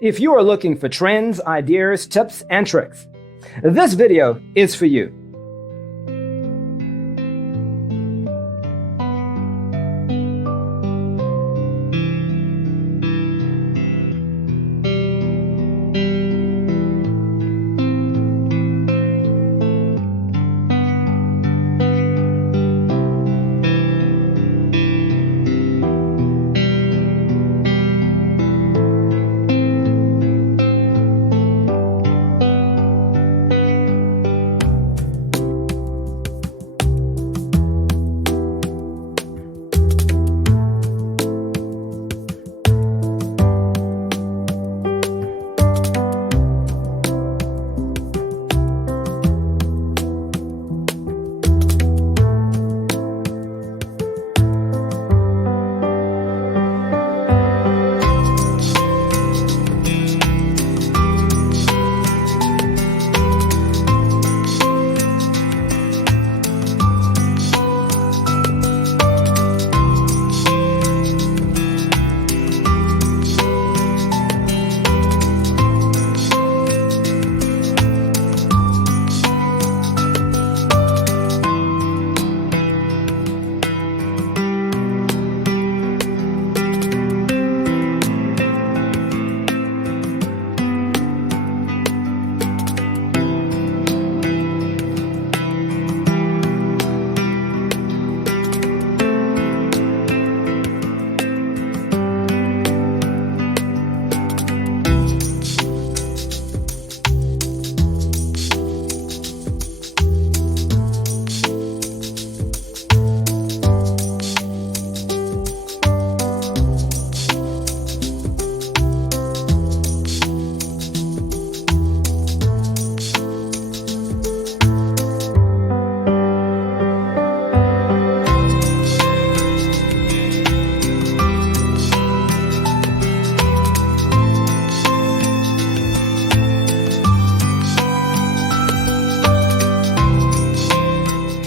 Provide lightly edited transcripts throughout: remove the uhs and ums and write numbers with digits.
If you are looking for trends, ideas, tips, and tricks, this video is for you.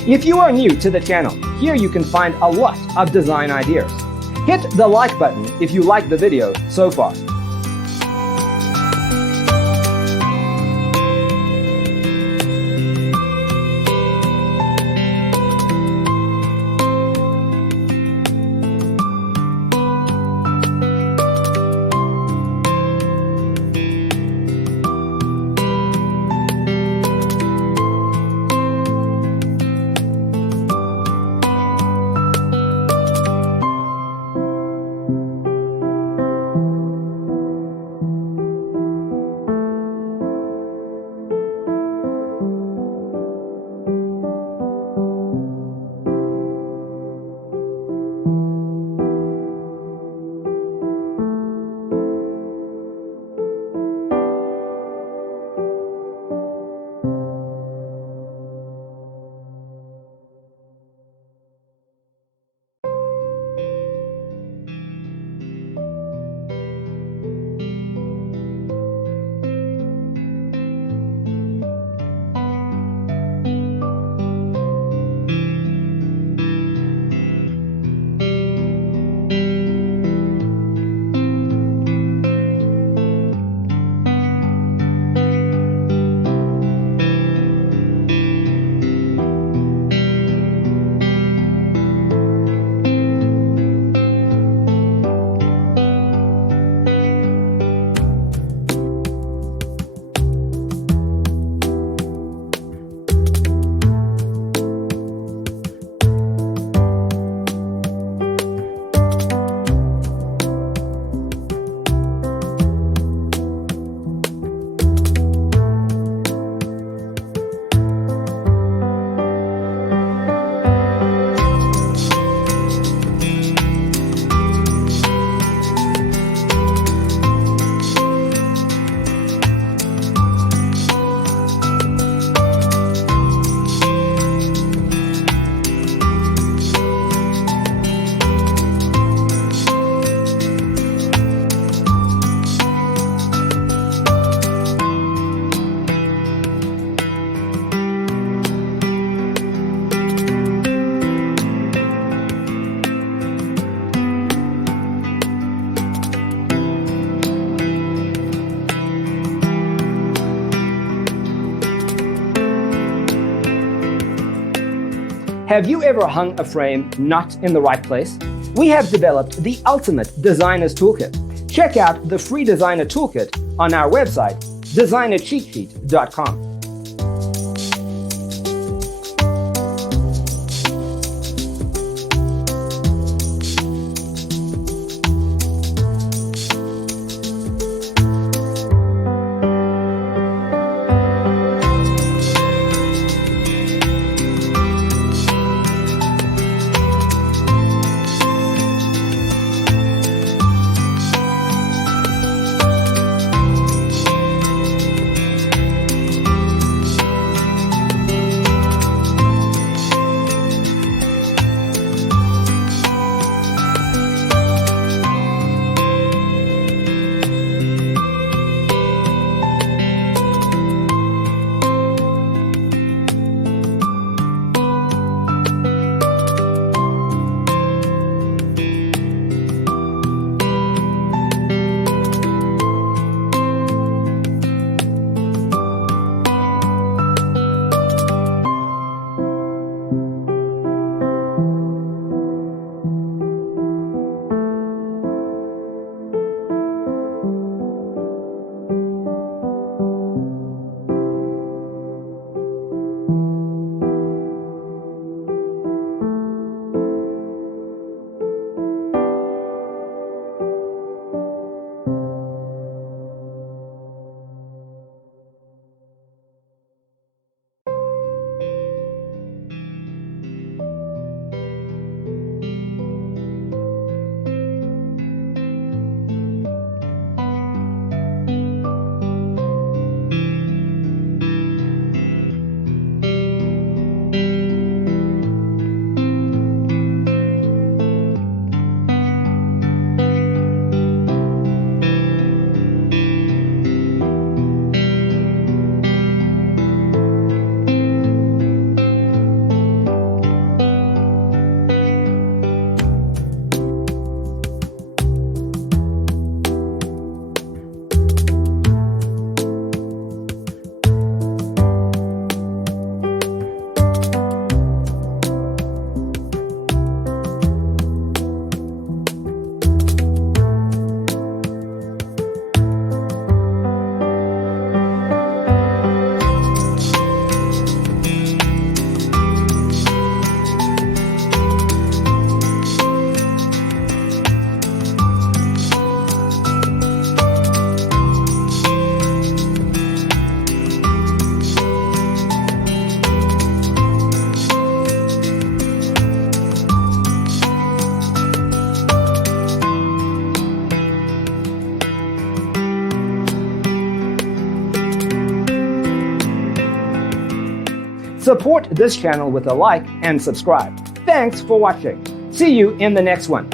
If you are new to the channel, here you can find a lot of design ideas. Hit the like button if you like the video so far. Have you ever hung a frame not in the right place? We have developed the ultimate designer's toolkit. Check out the free designer toolkit on our website, designercheatsheet.com. Support this channel with a like and subscribe. Thanks for watching. See you in the next one.